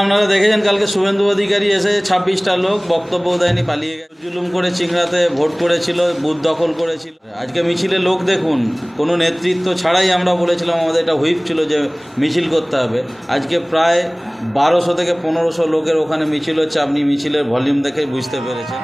আপনারা দেখেছেন কালকে শুভেন্দু অধিকারী এসে 26টা লোক বক্তব্য দেয়নি, পালিয়ে গেছে। জুলুম করে চিংড়াতে ভোট করেছিল, বুথ দখল করেছিল। আজকে মিছিলে লোক দেখুন, কোনো নেতৃত্ব ছাড়াই আমরা বলেছিলাম, আমাদের এটা হুইপ ছিল যে মিছিল করতে হবে। আজকে প্রায় 1200 থেকে 1500 লোকের ওখানে মিছিল হচ্ছে। আপনি মিছিলের ভলিউম দেখেই বুঝতে পেরেছেন।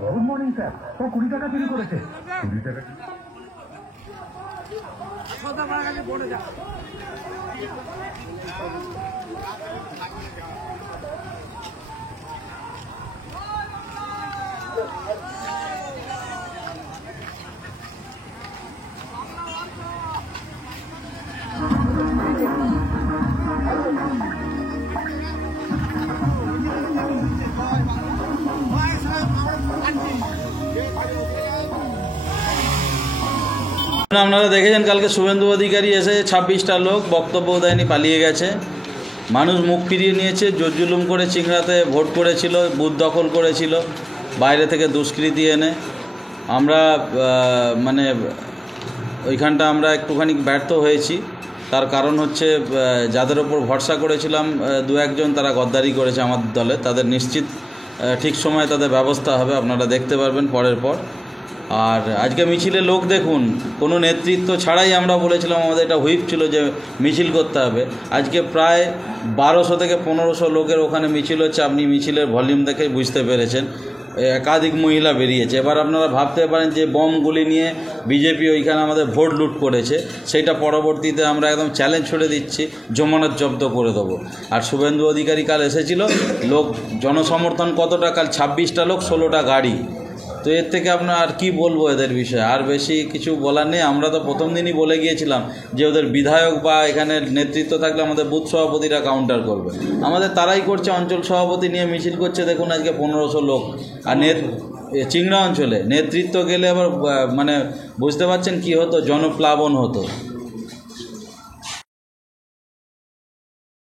Good morning sir. ও 20 টাকা চুরি করেছে। 20 টাকা আপনারা দেখেছেন কালকে শুভেন্দু অধিকারী এসে 26টা লোক বক্তব্য দেয়নি, পালিয়ে গেছে। মানুষ মুখ ফিরিয়ে নিয়েছে। জুলুম করে চিংড়াতে ভোট করেছিল, বুথ দখল করেছিল বাইরে থেকে দুষ্কৃতী এনে। আমরা মানে ওইখানটা আমরা একটুখানি ব্যর্থ হয়েছি। তার কারণ হচ্ছে যাদের ওপর ভরসা করেছিলাম 2-1 জন, তারা গদ্দারি করেছে আমাদের দলে। তাদের নিশ্চিত ঠিক সময়ে তাদের ব্যবস্থা হবে, আপনারা দেখতে পারবেন পরের পর। আর আজকে মিছিলে লোক দেখুন, কোনো নেতৃত্ব ছাড়াই আমরা বলেছিলাম, আমাদের এটা হুইপ ছিল যে মিছিল করতে হবে। আজকে প্রায় 1200 থেকে 1500 লোকের ওখানে মিছিল হচ্ছে। আপনি মিছিলের ভলিউম দেখেই বুঝতে পেরেছেন। একাধিক মহিলা বেরিয়েছে। এবার আপনারা ভাবতে পারেন যে বমগুলি নিয়ে বিজেপি ওইখানে আমাদের ভোট লুট করেছে, সেইটা পরবর্তীতে আমরা একদম চ্যালেঞ্জ ছুড়ে দিচ্ছি, জমানত জব্দ করে দেবো। আর শুভেন্দু অধিকারী কাল এসেছিল, লোক জনসমর্থন কতটা, কাল 26টা লোক 16টা গাড়ি। তো এর থেকে আপনার আর কি বলবো এদের বিষয়ে, আর বেশি কিছু বলার নেই। আমরা তো প্রথম দিনই বলে গিয়েছিলাম যে ওদের বিধায়ক বা এখানে নেতৃত্ব থাকলে আমাদের বুথ সভাপতিরা কাউন্টার করবে। আমাদের তারাই করছে, অঞ্চল সভাপতি নিয়ে মিছিল করছে। দেখুন আজকে 1500 লোক। আর চিংড়া অঞ্চলে নেতৃত্ব গেলে আবার মানে বুঝতে পারছেন কি হতো, জনপ্লাবন হতো।